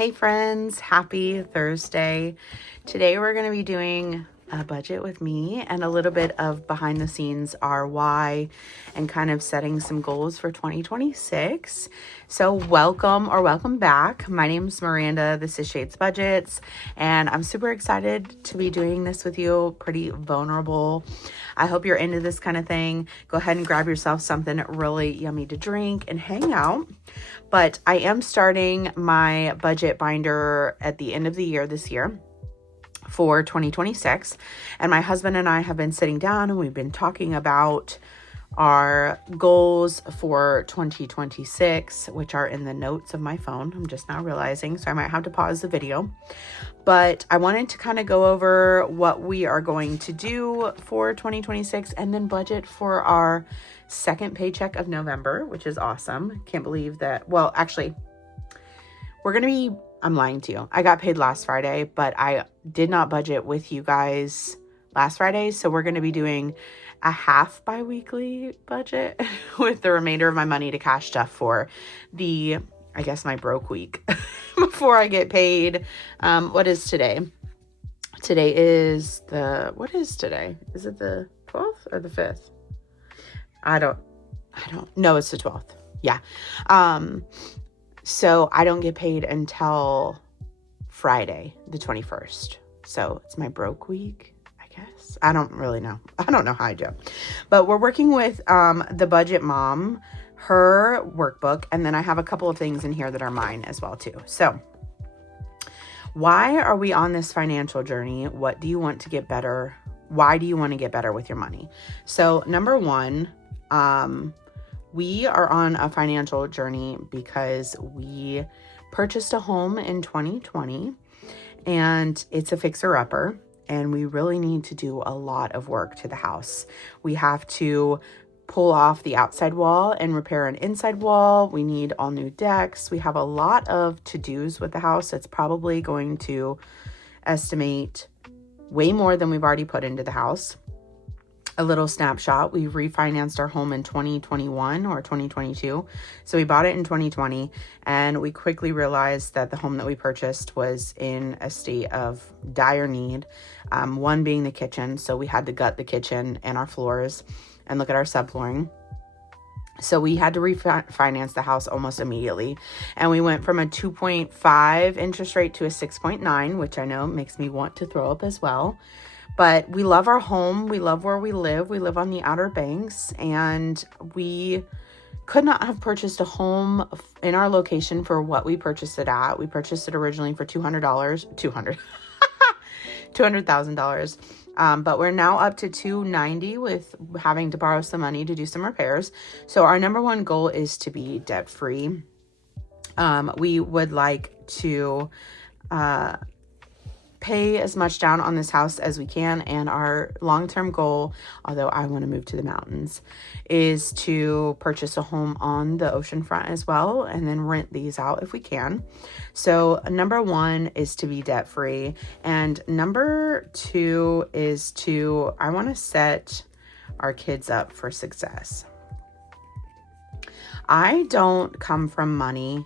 Hey friends, happy Thursday. Today we're going to be doing a budget with me and a little bit of behind the scenes ROI and kind of setting some goals for 2026. So welcome back. My name's Miranda. This is Shades Budgets and I'm super excited to be doing this with you. Pretty vulnerable. I hope you're into this kind of thing. Go ahead and grab yourself something really yummy to drink and hang out. But I am starting my budget binder at the end of the year this year for 2026. And my husband and I have been sitting down and we've been talking about our goals for 2026, which are in the notes of my phone. I'm just now realizing, so I might have to pause the video. But I wanted to kind of go over what we are going to do for 2026 and then budget for our second paycheck of November, which is awesome. Can't believe that. Well, actually, I'm lying to you. I got paid last Friday, but I did not budget with you guys last Friday. So we're going to be doing a half bi-weekly budget with the remainder of my money to cash stuff for my broke week before I get paid. What is today? Today is what is today? Is it the 12th or the 5th? I don't know. It's the 12th. Yeah. So I don't get paid until Friday, the 21st. So it's my broke week, I guess. I don't really know. I don't know how I do it. But we're working with the Budget Mom, her workbook, and then I have a couple of things in here that are mine as well too. So why are we on this financial journey? What do you want to get better? Why do you want to get better with your money? So number one, we are on a financial journey because we purchased a home in 2020 and it's a fixer-upper and we really need to do a lot of work to the house. We have to pull off the outside wall and repair an inside wall. We need all new decks. We have a lot of to-dos with the house. It's probably going to estimate way more than we've already put into the house. A little snapshot, we refinanced our home in 2021 or 2022. So we bought it in 2020 and we quickly realized that the home that we purchased was in a state of dire need. One being the kitchen. So we had to gut the kitchen and our floors and look at our subflooring. So we had to refinance the house almost immediately. And we went from a 2.5 interest rate to a 6.9, which I know makes me want to throw up as well. But we love our home. We love where we live. We live on the Outer Banks and we could not have purchased a home in our location for what we purchased it at. We purchased it originally for $200,000. But we're now up to $290,000 with having to borrow some money to do some repairs. So our number one goal is to be debt free. We would like to, pay as much down on this house as we can. And our long-term goal, although I want to move to the mountains, is to purchase a home on the ocean front as well and then rent these out if we can. So number one is to be debt free. And number two is I want to set our kids up for success. I don't come from money.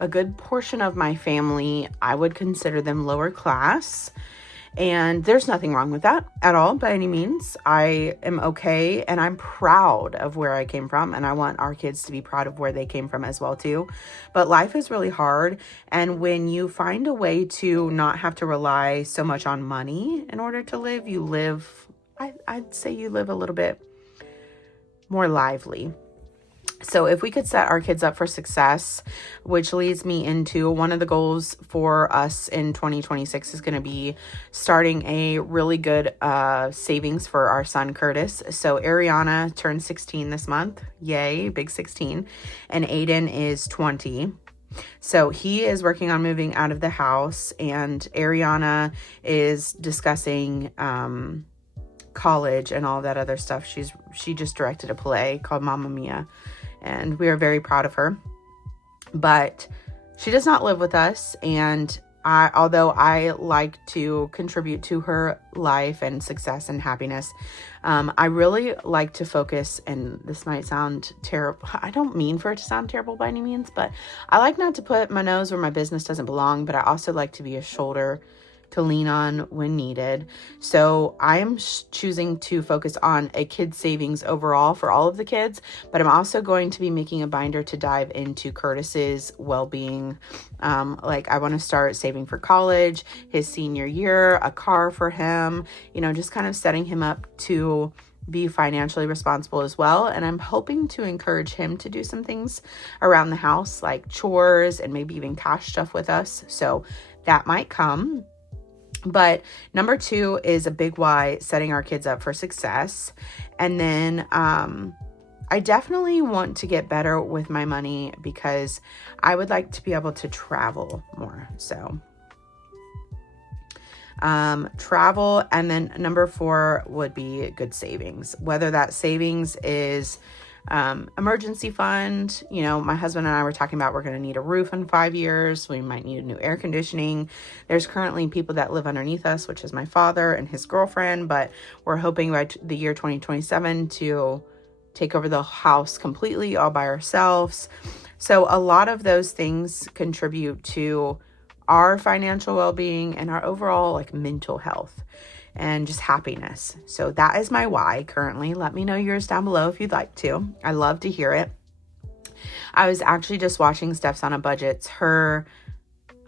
A good portion of my family, I would consider them lower class, and there's nothing wrong with that at all by any means. I am okay, and I'm proud of where I came from, and I want our kids to be proud of where they came from as well too. But life is really hard, and when you find a way to not have to rely so much on money in order to live, I'd say you live a little bit more lively. So if we could set our kids up for success, which leads me into one of the goals for us in 2026 is going to be starting a really good savings for our son, Curtis. So Ariana turned 16 this month. Yay, big 16. And Aiden is 20. So he is working on moving out of the house and Ariana is discussing college and all that other stuff. She just directed a play called Mamma Mia. And we are very proud of her, but she does not live with us. And although I like to contribute to her life and success and happiness, I really like to focus, and this might sound terrible. I don't mean for it to sound terrible by any means, but I like not to put my nose where my business doesn't belong, but I also like to be a shoulder to lean on when needed. So I am choosing to focus on a kid's savings overall for all of the kids, but I'm also going to be making a binder to dive into Curtis's well-being. Like I want to start saving for college, his senior year, a car for him, just kind of setting him up to be financially responsible as well. And I'm hoping to encourage him to do some things around the house, like chores and maybe even cash stuff with us. So that might come. But number 2 is a big why, setting our kids up for success. And then I definitely want to get better with my money because I would like to be able to travel more. So travel. And then number 4 would be good savings, whether that savings is emergency fund. My husband and I were talking about we're going to need a roof in 5 years. We might need a new air conditioning. There's currently people that live underneath us, which is my father and his girlfriend, but we're hoping by the year 2027 to take over the house completely all by ourselves. So a lot of those things contribute to our financial well-being and our overall mental health and just happiness. So that is my why currently. Let me know yours down below if you'd like to. I love to hear it. I was actually just watching Steph's on a Budget's her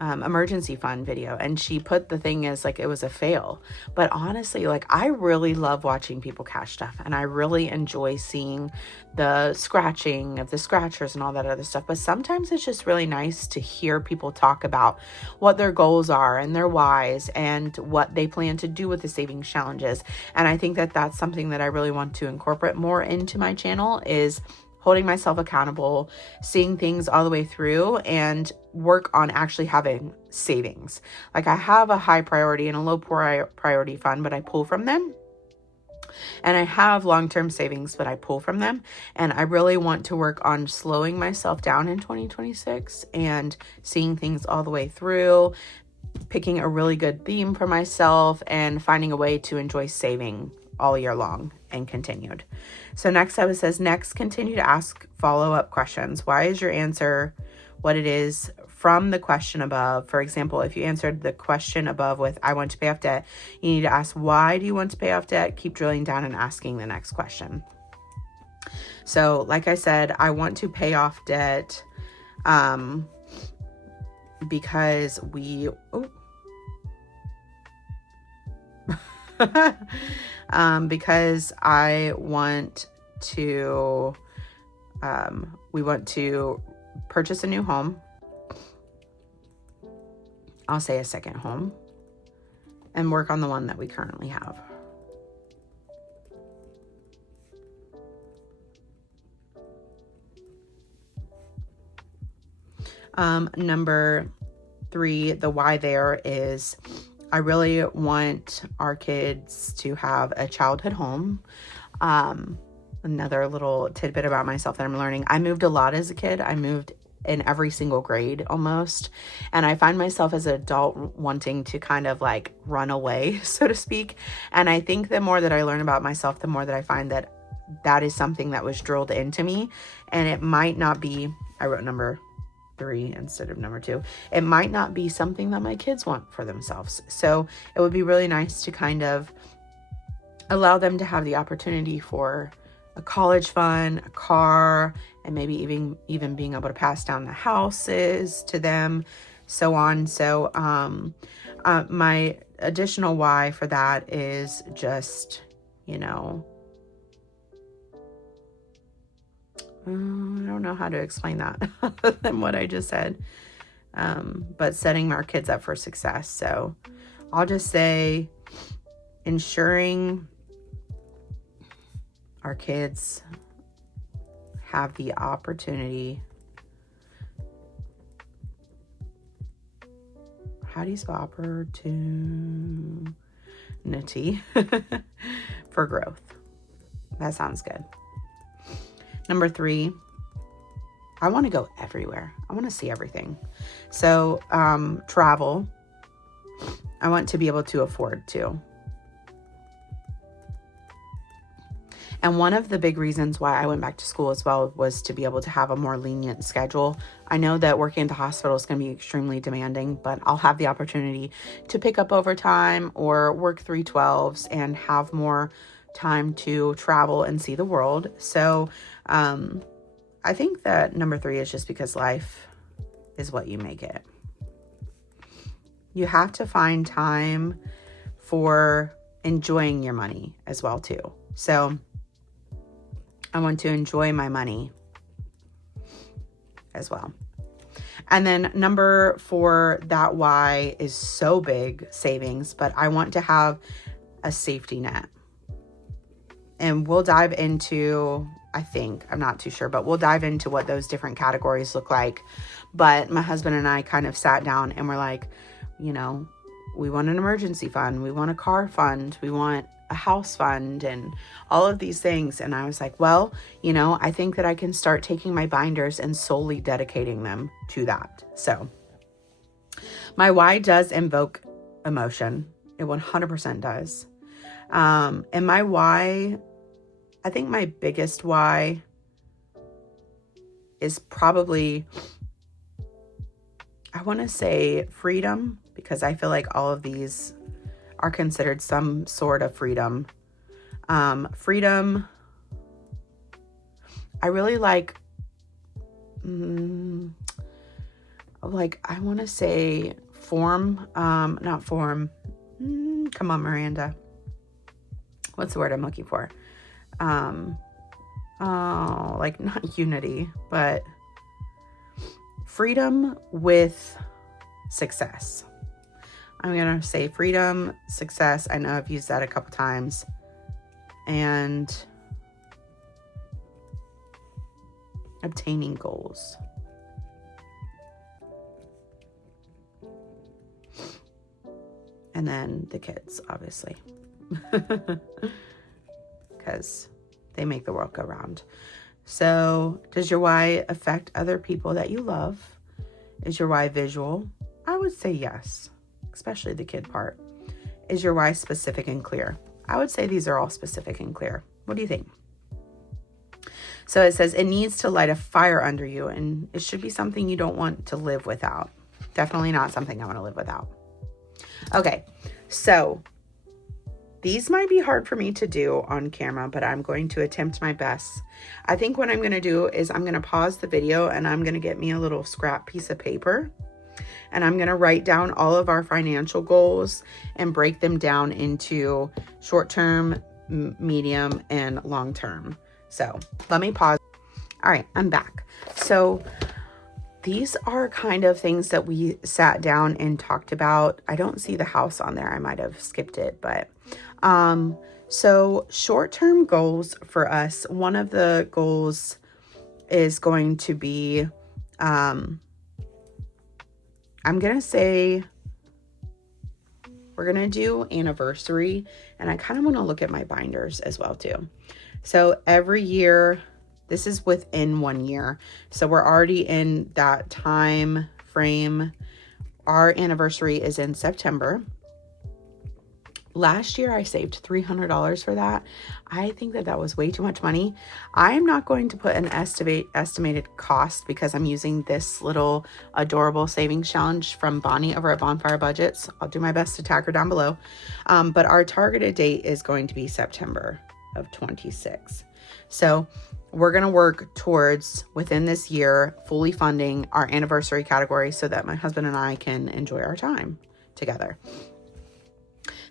emergency fund video, and she put the thing as it was a fail. But honestly, I really love watching people cash stuff, and I really enjoy seeing the scratching of the scratchers and all that other stuff. But sometimes it's just really nice to hear people talk about what their goals are and their whys and what they plan to do with the savings challenges. And I think that that's something that I really want to incorporate more into my channel, is holding myself accountable, seeing things all the way through, and work on actually having savings. I have a high priority and a low priority fund, but I pull from them. And I have long-term savings, but I pull from them. And I really want to work on slowing myself down in 2026 and seeing things all the way through, picking a really good theme for myself, and finding a way to enjoy saving all year long and continued. So next up, it says, next, continue to ask follow-up questions. Why is your answer what it is from the question above? For example, if you answered the question above with, I want to pay off debt, you need to ask, why do you want to pay off debt? Keep drilling down and asking the next question. So like I said, I want to pay off debt because because I want to, we want to purchase a new home. I'll say a second home, and work on the one that we currently have. Number 3, the why there is, I really want our kids to have a childhood home. Another little tidbit about myself that I'm learning. I moved a lot as a kid. I moved in every single grade almost. And I find myself as an adult wanting to kind of run away, so to speak. And I think the more that I learn about myself, the more that I find that that is something that was drilled into me. And it might not be, I wrote number 3 instead of number 2. It might not be something that my kids want for themselves. So it would be really nice to kind of allow them to have the opportunity for a college fund, a car, and maybe even being able to pass down the houses to them, so on. So my additional why for that is just, I don't know how to explain that other than what I just said, but setting our kids up for success. So I'll just say ensuring our kids have the opportunity. How do you spell opportunity for growth? That sounds good. Number 3, I want to go everywhere. I want to see everything. So travel I want to be able to afford to. And one of the big reasons why I went back to school as well was to be able to have a more lenient schedule. I know that working at the hospital is going to be extremely demanding, but I'll have the opportunity to pick up overtime or work 312s and have more time to travel and see the world. So I think that number 3 is just because life is what you make it. You have to find time for enjoying your money as well too. So I want to enjoy my money as well. And then number 4, that why is so big, savings, but I want to have a safety net. And we'll dive into, I'm not too sure, but we'll dive into what those different categories look like. But my husband and I kind of sat down and we're like, you know, we want an emergency fund. We want a car fund. We want a house fund and all of these things. And I was like, well, you know, I think that I can start taking my binders and solely dedicating them to that. So my why does invoke emotion. It 100% does. And my why, I think my biggest why is probably, I want to say freedom, because I feel like all of these are considered some sort of freedom. Freedom, I really like I want to say form, not form. Come on, Miranda. What's the word I'm looking for? Like not unity, but freedom with success. I'm going to say freedom, success. I know I've used that a couple times. And obtaining goals. And then the kids, obviously. Because they make the world go round. So, does your why affect other people that you love? Is your why visual? I would say yes. Especially the kid part. Is your why specific and clear? I would say these are all specific and clear. What do you think? So it says it needs to light a fire under you, and it should be something you don't want to live without. Definitely not something I want to live without. Okay, so these might be hard for me to do on camera, but I'm going to attempt my best. I think what I'm going to do is I'm going to pause the video and I'm going to get me a little scrap piece of paper. And I'm going to write down all of our financial goals and break them down into short-term, medium, and long-term. So let me pause. All right, I'm back. So these are kind of things that we sat down and talked about. I don't see the house on there. I might have skipped it, but so short-term goals for us, one of the goals is going to be, I'm going to say we're going to do anniversary, and I kind of want to look at my binders as well too. So every year, this is within 1 year. So we're already in that time frame. Our anniversary is in September. Last year, I saved $300 for that. I think that was way too much money. I am not going to put an estimated cost because I'm using this little adorable savings challenge from Bonnie over at Bonfire Budgets. I'll do my best to tag her down below. But our targeted date is going to be September of 26. So we're going to work towards, within this year, fully funding our anniversary category so that my husband and I can enjoy our time together.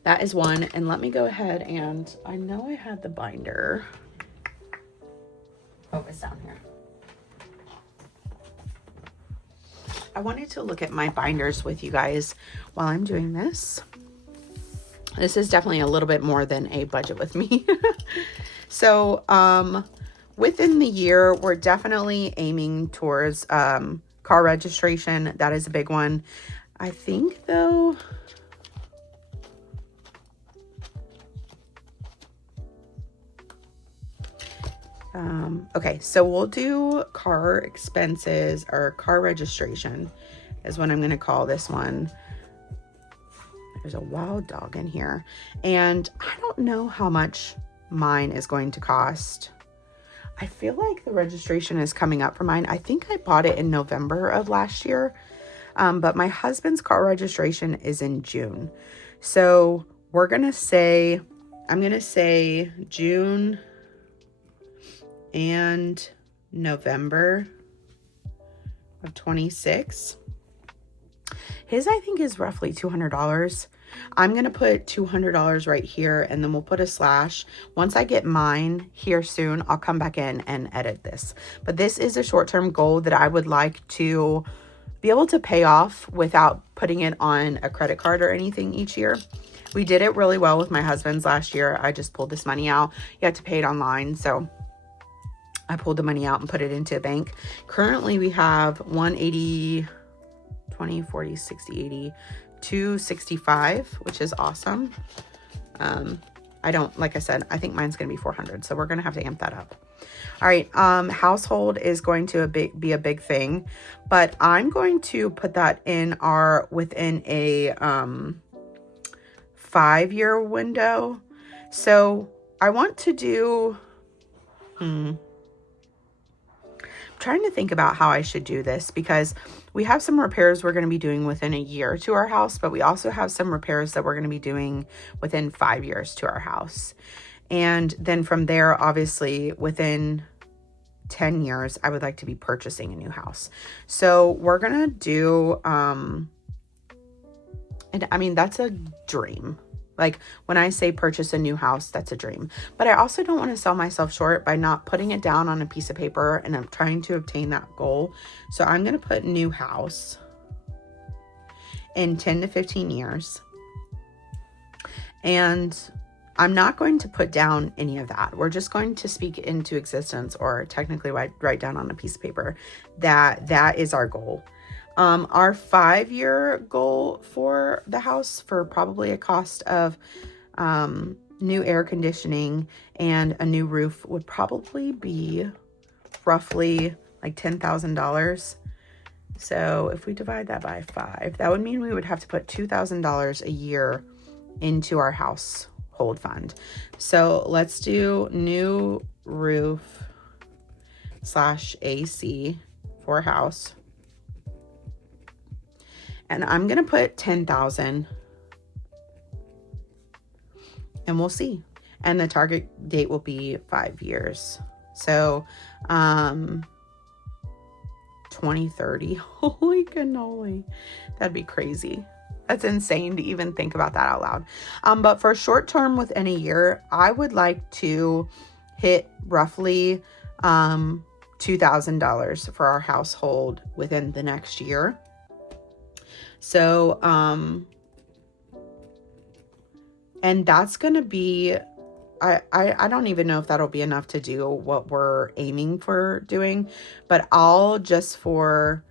That is one. And let me go ahead and I know I had the binder. Oh, it's down here. I wanted to look at my binders with you guys while I'm doing this. This is definitely a little bit more than a budget with me. So, within the year, we're definitely aiming towards car registration. That is a big one. I think though, okay, so we'll do car expenses, or car registration is what I'm going to call this one. There's a wild dog in here. And I don't know how much mine is going to cost. I feel like the registration is coming up for mine. I think I bought it in November of last year. But my husband's car registration is in June. So we're going to say, I'm going to say June and November of 26. His, I think, is roughly $200. I'm going to put $200 right here, and then we'll put a slash. Once I get mine here soon, I'll come back in and edit this. But this is a short-term goal that I would like to be able to pay off without putting it on a credit card or anything each year. We did it really well with my husband's last year. I just pulled this money out. You had to pay it online, so I pulled the money out and put it into a bank. Currently, we have 180, 20, 40, 60, 80, 265, which is awesome. I don't, like I said, I think mine's going to be 400, so we're going to have to amp that up. All right, household is going to be a big thing, but I'm going to put that in within a 5-year window. So I want to do, I'm trying to think about how I should do this, because we have some repairs we're going to be doing within a year to our house, but we also have some repairs that we're going to be doing within 5 years to our house. And then from there, obviously, within 10 years, I would like to be purchasing a new house. So we're going to do, and I mean, that's a dream. Like when I say purchase a new house, that's a dream. But I also don't want to sell myself short by not putting it down on a piece of paper, and I'm trying to obtain that goal. So I'm going to put new house in 10 to 15 years. And I'm not going to put down any of that. We're just going to speak into existence, or technically write down on a piece of paper that is our goal. Our 5-year goal for the house, for probably a cost of new air conditioning and a new roof, would probably be roughly like $10,000. So if we divide that by 5, that would mean we would have to put $2,000 a year into our household fund. So let's do new roof / AC for a house. And I'm going to put 10,000, and we'll see. And the target date will be 5 years. So, 2030. Holy cannoli. That'd be crazy. That's insane to even think about that out loud. But for short term within a year, I would like to hit roughly, $2,000 for our household within the next year. So, and that's going to be, I don't even know if that'll be enough to do what we're aiming for doing, but I'll just for,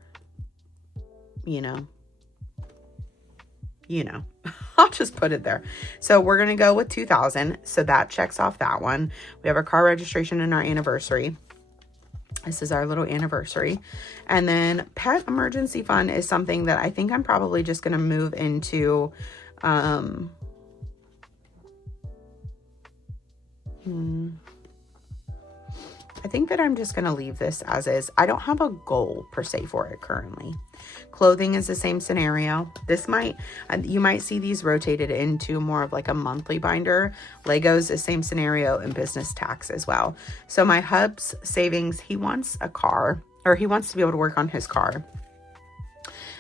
I'll just put it there. So we're going to go with 2,000. So that checks off that one. We have our car registration and our anniversary. This is our little anniversary. And then pet emergency fund is something that I think I'm probably just going to move into, I think that I'm just going to leave this as is. I don't have a goal per se for it currently. Clothing is the same scenario. You might see these rotated into more of like a monthly binder. Legos, the same scenario, and business tax as well. So my hub's savings, he wants a car, or he wants to be able to work on his car.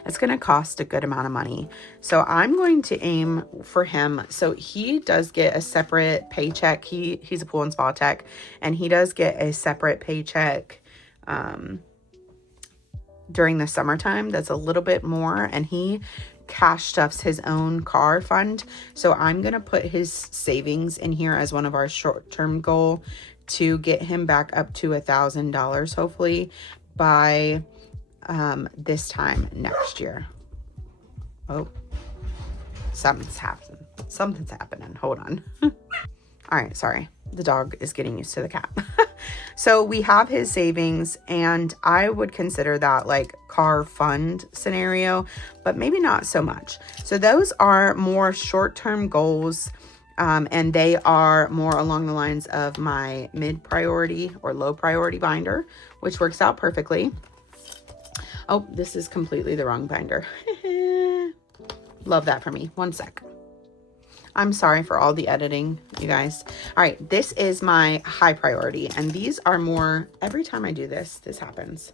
It's going to cost a good amount of money. So I'm going to aim for him. So he does get a separate paycheck. He's a pool and spa tech, and he does get a separate paycheck during the summertime. That's a little bit more, and he cash stuffs his own car fund. So I'm going to put his savings in here as one of our short-term goal to get him back up to $1,000, hopefully by this time next year. Oh, something's happening. Hold on. All right, sorry. The dog is getting used to the cat. So we have his savings, and I would consider that like car fund scenario, but maybe not so much. So those are more short-term goals, and they are more along the lines of my mid-priority or low-priority binder, which works out perfectly. Oh, this is completely the wrong binder. Love that for me. One sec. I'm sorry for all the editing, you guys. All right, this is my high priority, and these are more, every time I do this, this happens.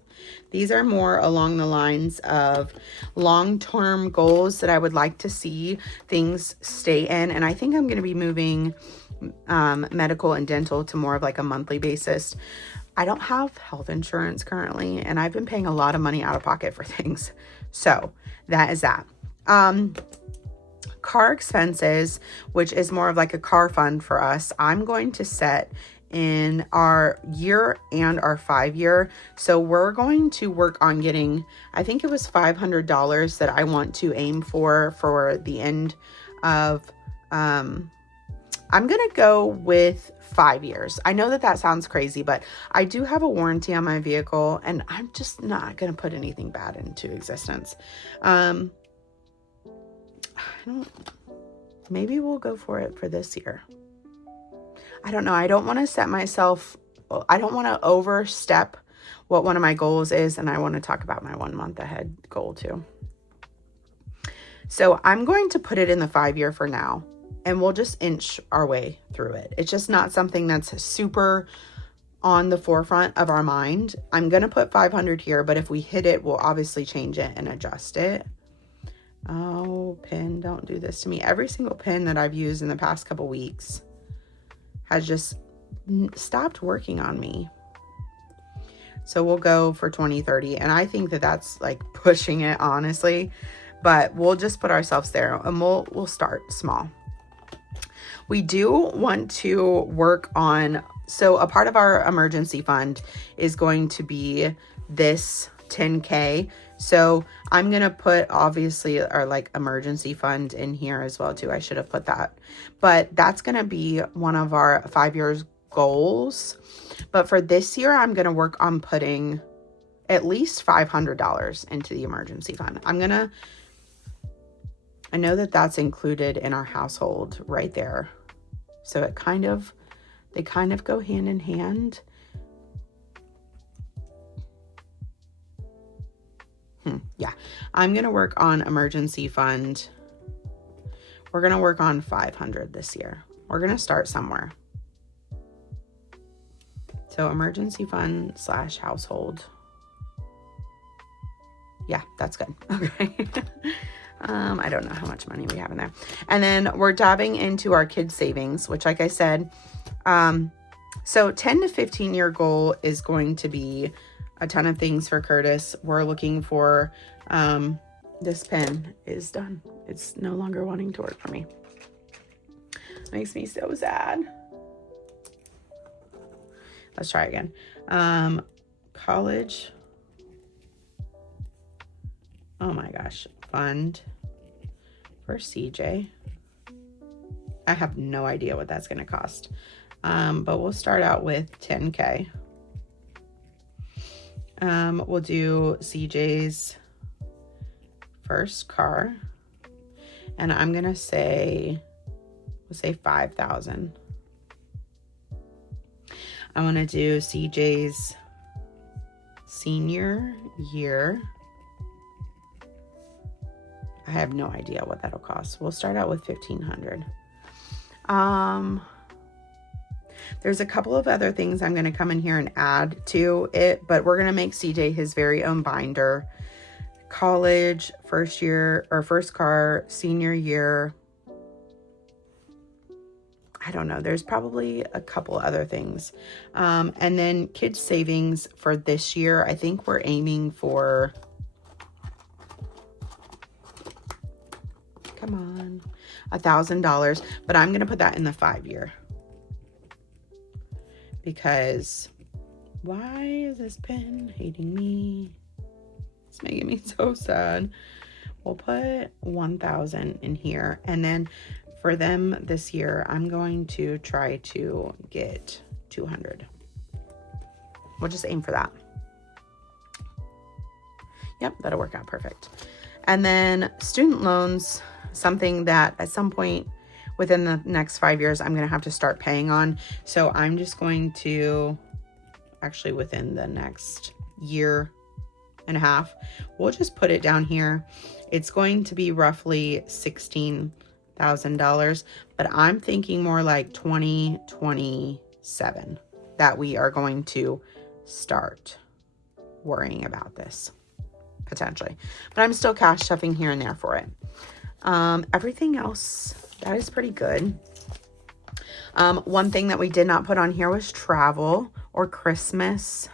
These are more along the lines of long-term goals that I would like to see things stay in, and I think I'm going to be moving medical and dental to more of like a monthly basis. I don't have health insurance currently, and I've been paying a lot of money out of pocket for things. So that is that. Car expenses, which is more of like a car fund for us, I'm going to set in our year and our 5-year. So we're going to work on getting, I think it was $500 that I want to aim for the end of, I'm going to go with 5 years. I know that that sounds crazy, but I do have a warranty on my vehicle, and I'm just not going to put anything bad into existence. Maybe we'll go for it for this year. I don't know. I don't want to set myself, I don't want to overstep what one of my goals is. And I want to talk about my 1 month ahead goal too. So I'm going to put it in the 5-year for now, and we'll just inch our way through it. It's just not something that's super on the forefront of our mind. I'm going to put 500 here, but if we hit it, we'll obviously change it and adjust it. Oh, pen, don't do this to me. Every single pen that I've used in the past couple weeks has just stopped working on me. So we'll go for 2030. And I think that that's like pushing it, honestly, but we'll just put ourselves there, and we'll start small. We do want to work on, so a part of our emergency fund is going to be this 10K. So I'm going to put obviously our like emergency fund in here as well too. I should have put that, but that's going to be one of our 5 years goals. But for this year, I'm going to work on putting at least $500 into the emergency fund. I know that that's included in our household right there. So they kind of go hand in hand. Yeah, I'm going to work on emergency fund. We're going to work on 500 this year. We're going to start somewhere. So emergency fund / household. Yeah, that's good. Okay. I don't know how much money we have in there. And then we're diving into our kids savings, which like I said, so 10 to 15 year goal is going to be a ton of things for Curtis. We're looking for, this pen is done. It's no longer wanting to work for me. Makes me so sad. Let's try again. College. Oh my gosh. Fund for CJ. I have no idea what that's going to cost. But we'll start out with 10K. We'll do CJ's first car, and I'm going to say, we'll say 5,000. I want to do CJ's senior year. I have no idea what that'll cost. We'll start out with 1,500. There's a couple of other things I'm going to come in here and add to it, but we're going to make CJ his very own binder. College, first year, or first car, senior year. I don't know. There's probably a couple other things. And then kids savings for this year, I think we're aiming for, come on, $1,000, but I'm going to put that in the 5-year. Because why is this pen hating me? It's making me so sad. We'll put 1,000 in here. And then for them this year, I'm going to try to get 200. We'll just aim for that. Yep, that'll work out perfect. And then student loans, something that at some point within the next 5 years, I'm going to have to start paying on. So I'm just going to, actually within the next year and a half, we'll just put it down here. It's going to be roughly $16,000, but I'm thinking more like 2027 that we are going to start worrying about this potentially, but I'm still cash stuffing here and there for it. Everything else, that is pretty good. One thing that we did not put on here was travel or Christmas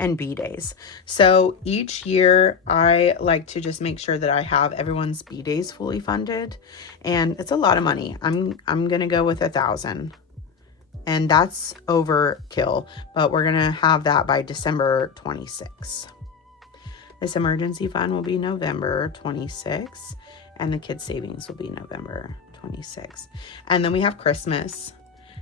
and B-days. So each year I like to just make sure that I have everyone's B-days fully funded, and it's a lot of money. I'm going to go with 1,000, and that's overkill, but we're going to have that by December 26th. This emergency fund will be November 26th, and the kids savings will be November 26th. And then we have Christmas.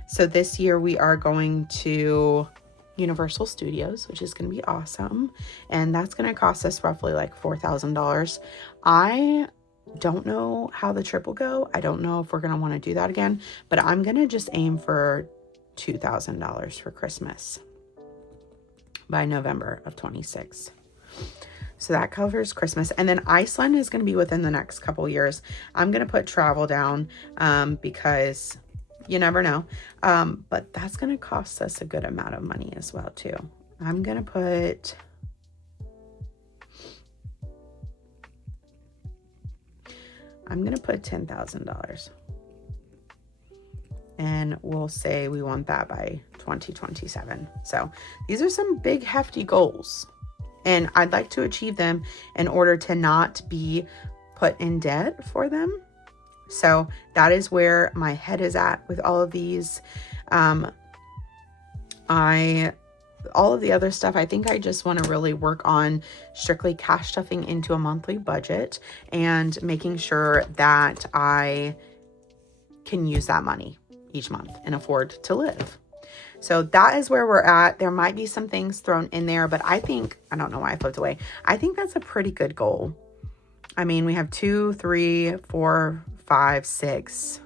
So this year we are going to Universal Studios, which is going to be awesome. And that's going to cost us roughly like $4,000. I don't know how the trip will go. I don't know if we're going to want to do that again, but I'm going to just aim for $2,000 for Christmas by November of 26. So that covers Christmas. And then Iceland is going to be within the next couple years. I'm going to put travel down because you never know. But that's going to cost us a good amount of money as well, too. I'm going to put $10,000. And we'll say we want that by 2027. So these are some big, hefty goals. And I'd like to achieve them in order to not be put in debt for them. So that is where my head is at with all of these. All of the other stuff, I think I just want to really work on strictly cash stuffing into a monthly budget and making sure that I can use that money each month and afford to live. So that is where we're at. There might be some things thrown in there, but I don't know why I flipped away. I think that's a pretty good goal. I mean, we have 2, 3, 4, 5, 6,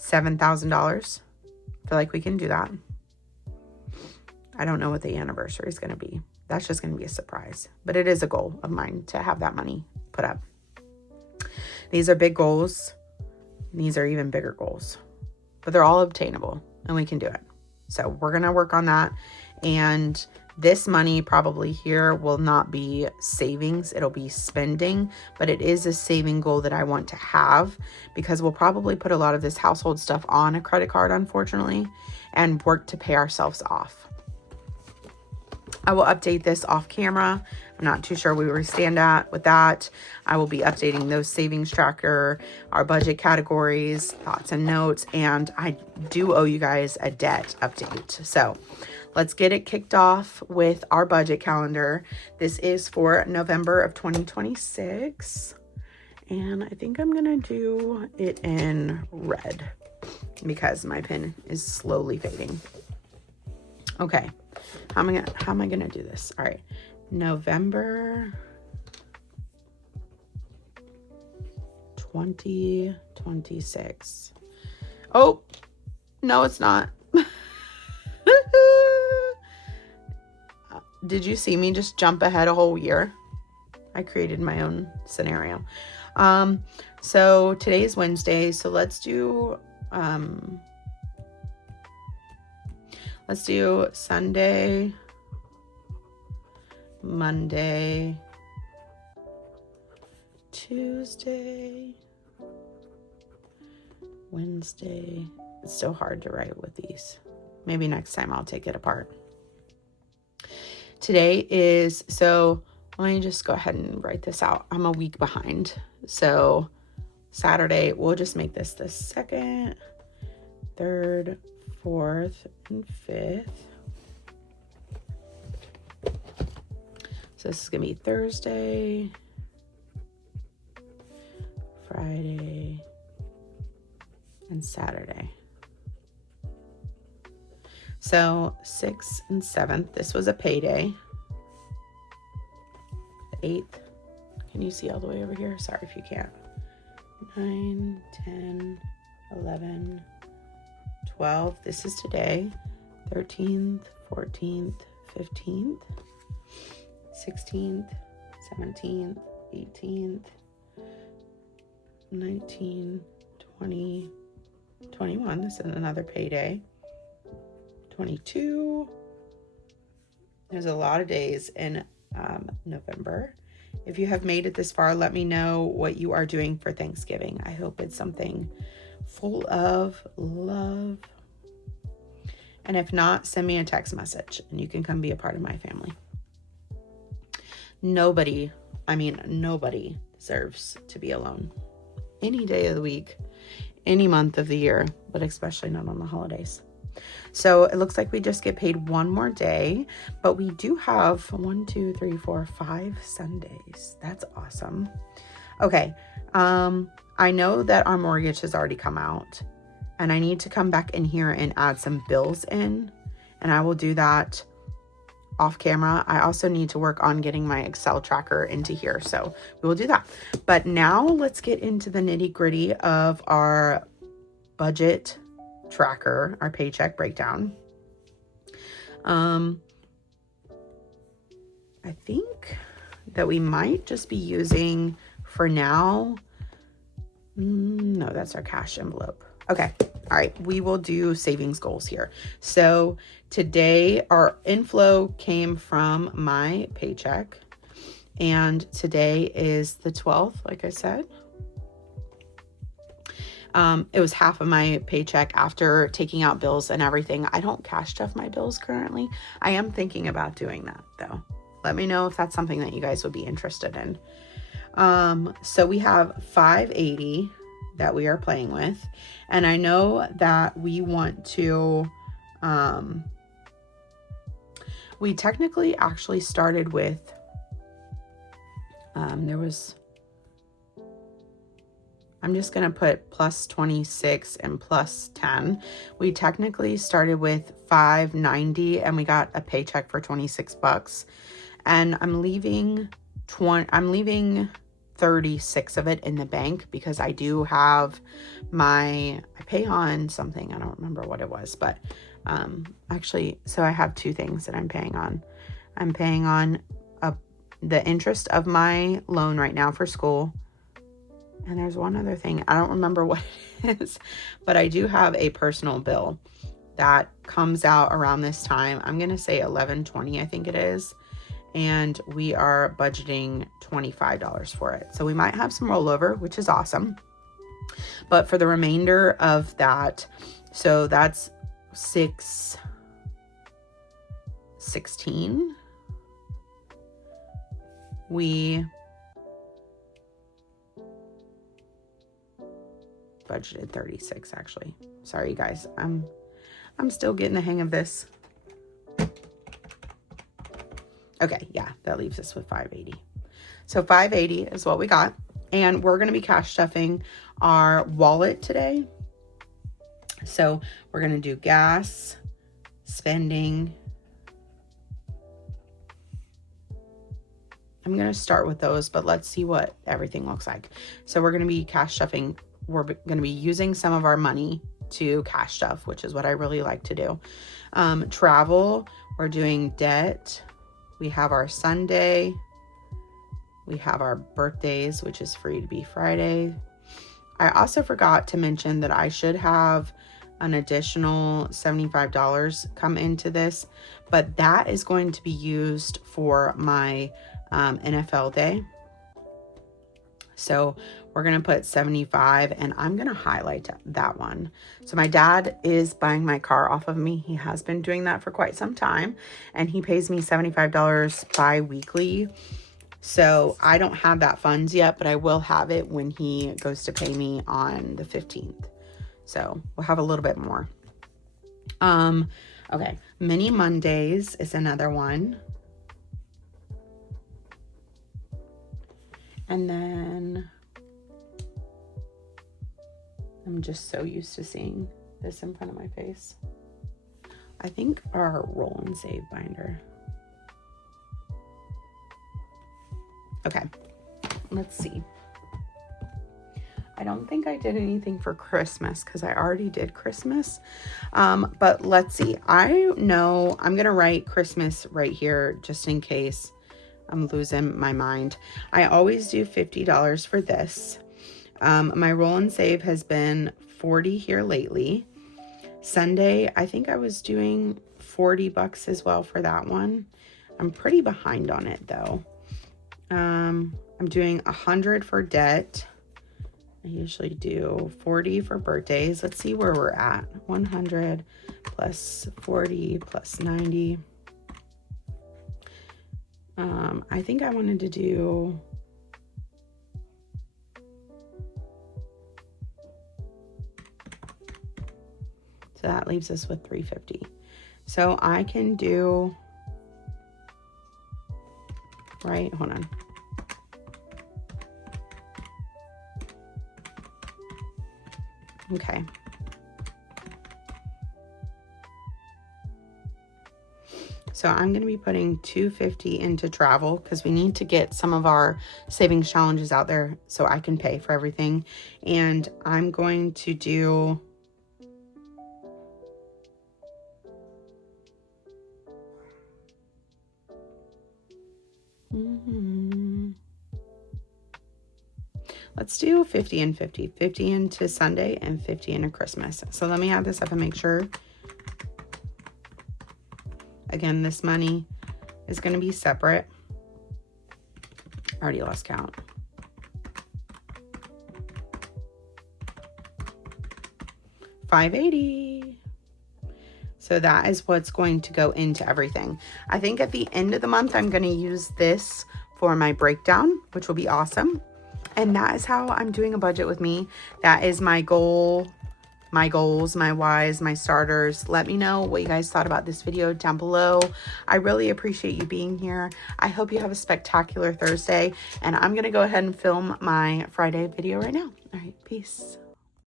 $7,000. I feel like we can do that. I don't know what the anniversary is going to be. That's just going to be a surprise, but it is a goal of mine to have that money put up. These are big goals. These are even bigger goals, but they're all obtainable. And we can do it. So we're going to work on that. And this money probably here will not be savings. It'll be spending, but it is a saving goal that I want to have because we'll probably put a lot of this household stuff on a credit card, unfortunately, and work to pay ourselves off. I will update this off camera. I'm not too sure where we stand at with that. I will be updating those savings tracker, our budget categories, thoughts and notes, and I do owe you guys a debt update. So let's get it kicked off with our budget calendar. This is for November of 2026. And I think I'm going to do it in red because my pen is slowly fading. Okay. How am I gonna do this? All right, November 2026. Oh, no, it's not. Did you see me just jump ahead a whole year? I created my own scenario. So today is Wednesday, so let's do Sunday, Monday, Tuesday, Wednesday. It's so hard to write with these. Maybe next time I'll take it apart. Today is, so let me just go ahead and write this out. I'm a week behind. So Saturday, we'll just make this the 2nd, 3rd, 4th, and 5th. So this is going to be Thursday, Friday, and Saturday. So 6th and 7th, this was a payday. The 8th, can you see all the way over here? Sorry if you can't. 9, 10, 11, 12, this is today. 13th, 14th, 15th, 16th, 17th, 18th, 19, 20, 21, this is another payday. 22. There's a lot of days in November. If you have made it this far, let me know what you are doing for Thanksgiving. I hope it's something full of love. And if not, send me a text message and you can come be a part of my family. Nobody deserves to be alone any day of the week, any month of the year, but especially not on the holidays. So it looks like we just get paid one more day, but we do have 5 Sundays. That's awesome. Okay. I know that our mortgage has already come out and I need to come back in here and add some bills in, and I will do that off camera. I also need to work on getting my Excel tracker into here, so we will do that. But now let's get into the nitty gritty of our budget tracker, our paycheck breakdown. I think that we might just be using for now. No, that's our cash envelope. Okay. All right. We will do savings goals here. So today our inflow came from my paycheck, and today is the 12th, like I said. It was half of my paycheck after taking out bills and everything. I don't cash stuff my bills currently. I am thinking about doing that though. Let me know if that's something that you guys would be interested in. So we have $580 that we are playing with. And I know that we want to, we technically actually started with, I'm just going to put plus 26 and plus 10. We technically started with $590 and we got a paycheck for $26. And I'm leaving 36 of it in the bank because I do have I pay on something. I don't remember what it was, but actually, so I have two things that I'm paying on. I'm paying on the interest of my loan right now for school. And there's one other thing. I don't remember what it is, but I do have a personal bill that comes out around this time. I'm going to say $11.20, I think it is. And we are budgeting $25 for it. So we might have some rollover, which is awesome. But for the remainder of that, so that's $616. We budgeted 36 actually. Sorry guys. I'm still getting the hang of this. Okay, yeah, that leaves us with $580. So $580 is what we got. And we're going to be cash stuffing our wallet today. So we're going to do gas, spending. I'm going to start with those, but let's see what everything looks like. So we're going to be cash stuffing. We're going to be using some of our money to cash stuff, which is what I really like to do. Travel, we're doing debt. We have our Sunday. We have our birthdays, which is free to be Friday. I also forgot to mention that I should have an additional $75 come into this, but that is going to be used for my NFL day. So we're going to put 75 and I'm going to highlight that one. So my dad is buying my car off of me. He has been doing that for quite some time and he pays me $75 bi-weekly. So I don't have that funds yet, but I will have it when he goes to pay me on the 15th. So we'll have a little bit more. Okay. Mini Mondays is another one. And then I'm just so used to seeing this in front of my face. I think our roll and save binder. Okay, let's see. I don't think I did anything for Christmas because I already did Christmas. But let's see. I know I'm going to write Christmas right here just in case I'm losing my mind. I always do $50 for this. My roll and save has been $40 here lately. Sunday, I think I was doing $40 as well for that one. I'm pretty behind on it though. I'm doing 100 for debt. I usually do 40 for birthdays. Let's see where we're at. 100 plus 40 plus 90. I think I wanted to do so that leaves us with 350. So I can do, right, hold on. Okay. So I'm going to be putting $250 into travel because we need to get some of our savings challenges out there so I can pay for everything. And I'm going to do let's do 50 and 50. 50 into Sunday and 50 into Christmas. So let me add this up and make sure. Again, this money is going to be separate. I already lost count. $580. So that is what's going to go into everything. I think at the end of the month, I'm going to use this for my breakdown, which will be awesome. And that is how I'm doing a budget with me. That is my goal, my goals, my whys, my starters. Let me know what you guys thought about this video down below. I really appreciate you being here. I hope you have a spectacular Thursday. And I'm going to go ahead and film my Friday video right now. All right, peace.